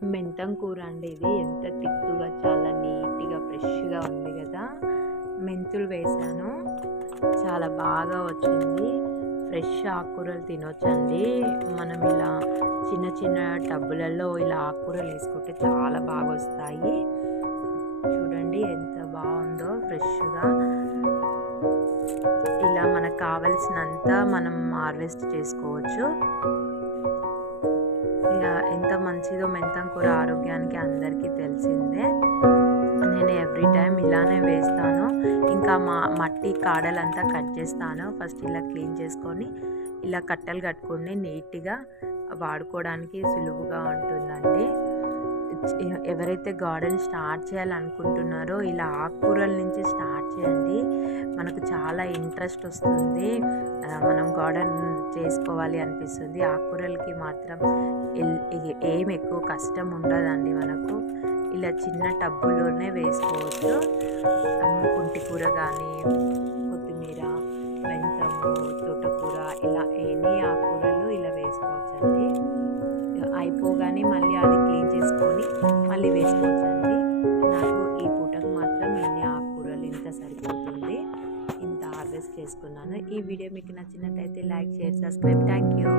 మెంతం కూర అండి ఇది. ఎంత తిక్కుగా చాలా నీట్‌గా ఫ్రెష్‌గా ఉంది గదా! మెంతులు వేశాను. చాలా బాగా వచ్చింది. ఫ్రెష్ ఆకుకూరలు తినొచ్చండి. మనం ఇలా చిన్న చిన్న టబ్బులలో ఇలా ఆకుకూరలు వేసుకుంటే చాలా బాగొస్తాయి. చూడండి ఎంత బావుందో ఫ్రెష్‌గా. ఇలా మనకు కావాల్సినంత మనం హార్వెస్ట్ చేసుకోవచ్చు. ఎంత మంచిదో మెంతం కూర ఆరోగ్యానికి అందరికీ తెలిసిందే. నేను ఎవ్రీ టైం ఇలానే వేస్తాను. ఇంకా మట్టి కాడలంతా కట్ చేస్తాను. ఫస్ట్ ఇలా క్లీన్ చేసుకొని ఇలా కట్టలు కట్టుకొని నీట్‌గా వాడుకోవడానికి సులువుగా ఉంటుందండి. ఎవరైతే గార్డెన్ స్టార్ట్ చేయాలనుకుంటున్నారో ఇలా ఆకుకూరల నుంచి స్టార్ట్ చేయండి. మనకు చాలా ఇంట్రెస్ట్ వస్తుంది. మనం గార్డెన్ చేసుకోవాలి అనిపిస్తుంది. ఆకుకూరలకి మాత్రం ఏం ఎక్కువ కష్టం ఉండదండి మనకు. ఇలా చిన్న టబ్బులోనే వేసుకోవచ్చు. కుంటి కూర కానీ, కొత్తిమీర, మెంతము, తోటకూర ఇలా ఎనీ ఆకుకూరలు ఇలా వేసుకోవచ్చండి. అయిపోగానే మళ్ళీ అది క్లీన్ చేసుకొని మళ్ళీ వేసుకోవచ్చండి. నాకు ఈ పూటకు మాత్రం ఇన్ని ఆకుకూరలు ఇంత సరిపోతుంది. ఇంత హార్వెస్ట్ చేసుకున్నాను. ఈ వీడియో మీకు నచ్చినట్టయితే like, share, subscribe. Thank you.